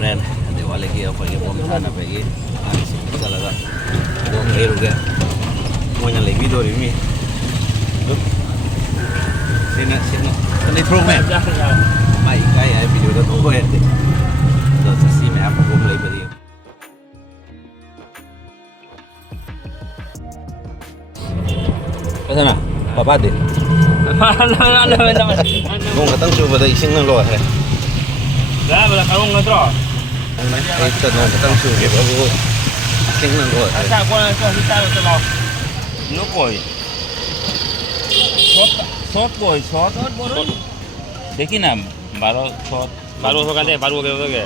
horen de wale ki apa ki bom thana pegi ani se chalaga dong eruge monya le video ri mi sina ni program mai kai ai video da to ko ente do si me apa bom le pedi Kasana papa de Kung katang suba da ising ng loa eh. Dah bela karung ngadro. Ay sa nung katang suba bago ising ng loa. Asa ko na to kita to lo. Lo boy. Short boy, short. देखी ना 12 shot 12 हो गए 12 हो गए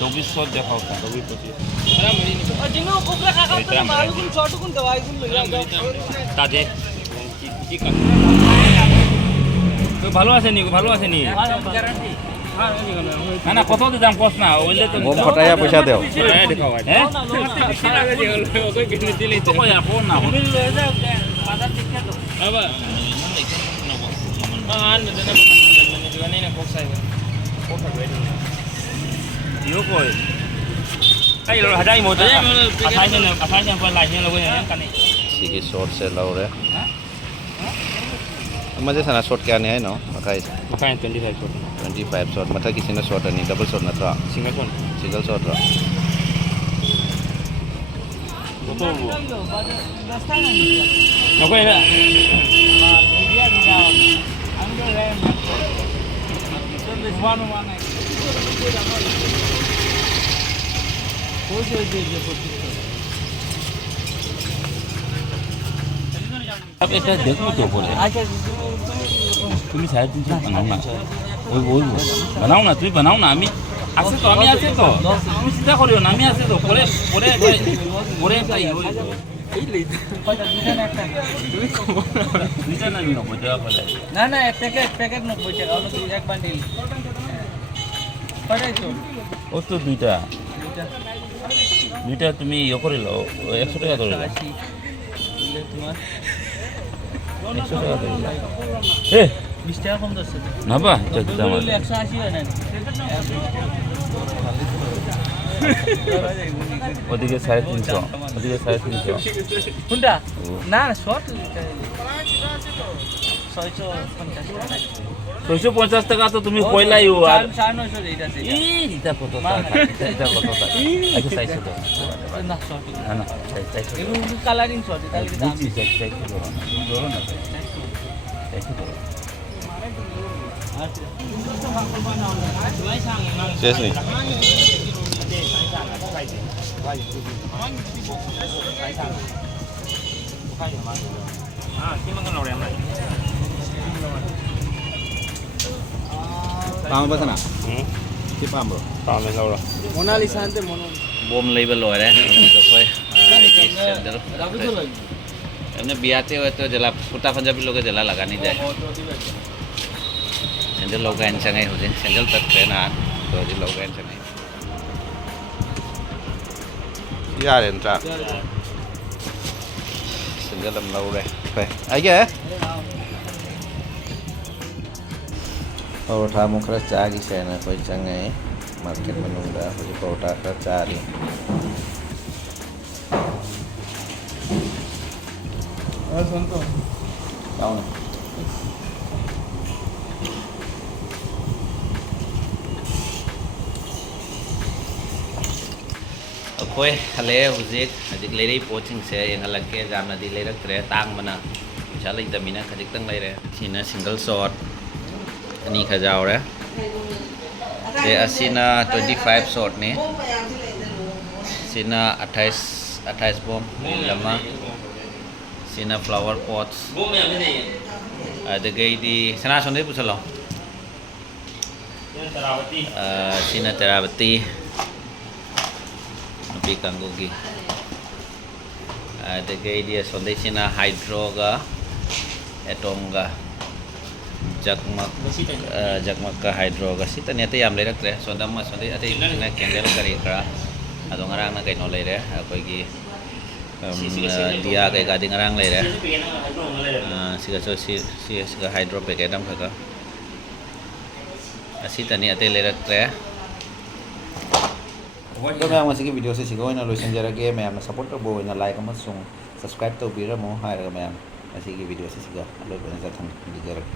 24 shot देखा होता 24 25 अरे मेरी नहीं और जिंगो कोकरा काका तो मारू कुन शॉट कुन दवाई कुन लगा ताजे কি কাম তো ভালো আছে নি গ্যারান্টি না না কত দাম কস না ওইলে তো বম ফটায়া পয়সা দাও হ্যাঁ দেখাও হ্যাঁ ওই কিনে দিলি তো কই আপন না মিল লয়ে যাও বাজার দেখে তো বাবা আন না মানে না কোসাই কোসা রেডি ইও কই cái rồi ở đây một đấy athai nhân phải lại nhân là cái này sige short se lau re maje sana short kya ne hai no makai 25 shot 25 short matha kisi na short ani double short na tra single shot ra betul bu apa ini अब এটা দেখো তো বলে তুমি 350 বানাও না ওই বানাও না তুমি বানাও না আমি আছে তো তুমি চিন্তা করিও না আমি আছে তো পরে তাই ওই এই লই তুমি দুইটা না 90 টাকা বলে না প্যাকেট 90 টাকা হলো এক বান্ডিল পড়াই তো ও তো দুইটা তুমি ইয়ে করে লও 100 টাকা ধরে তোমার 100 টাকা ধরে এ 20 টাকা কম দছে না বা এটা দাম 180 হয় না ওদিকে 350 কোনটা না শর্ট 650 টাকা তো তুমি কইলাই ও আর 950 এইটা আছে এটা কত টাকা এটা কত টাকা আচ্ছা 400 টাকা না শর্ট না 400 এগুলো কালারিং শর্ট এটা কি দাম 400 টাকা ধরো না 400 টাকা Yes ni. Pam ba sana? Ki pam bro. Pam lâu rồi. Mona Lisa ante mono. Bom label loy re. To koi. Emne biate ho to jala Kuta Punjabi loge jala laga nahi jaye. Sandal loga en sangai ho jaye. Sandal tak pehna to ji loga en sangai. Yaar entra. Sandal lam lau re. Phải. Ai kìa? Paratha mukhra cha ki sana koi sangai. Market manungda ho ji paratha ka cha ri. Santo. Tahu na. Okey, hale hujik lere poaching se yang halake jamna di lere kre tang mana. Inshallah ita mina khajik tang lere. Sina single shot. Ani khajao re. De asina 25 shot ni. Sina 28 bom lama. Sina flower pots. Ada gay di sana sonde pusalo. Sina Terawati. Nabi Kanggogi. Ada gay dia sonde sina hydro ga, atom ga, jakmak ka hydro ga. Sita ni ate yam lerak tre. Sonda mas sonde ate sina candle kari kara. Adong ngarang na kay no lere. Ako gi dia kayak gading ngarang lere. Siga hydro pakai dam kaka. Asita ni ate lerak tre. ꯑꯗꯣ ꯃꯌꯥꯝ ꯉꯁꯤꯒꯤ ꯚꯤꯗꯤꯑꯣꯁꯦ ꯁꯤꯒ ꯑꯣꯏꯅ ꯂꯣꯏꯁꯤꯟꯖꯔꯒꯦ ꯃꯌꯥꯝꯅ support ꯇꯧꯕ ꯑꯣꯏꯅ like ꯑꯃꯁꯨꯡ ꯁꯕꯁꯀ꯭ꯔꯥꯏꯕ ꯇꯧꯕꯤꯔꯝꯃꯣ ꯍꯥꯏꯔꯒ ꯃꯌꯥꯝ ꯉꯁꯤꯒꯤ ꯚꯤꯗꯤꯑꯣꯁꯦ ꯁꯤꯒ ꯑꯂꯣꯏꯕ ꯊꯝꯕꯤꯖꯔꯒꯦ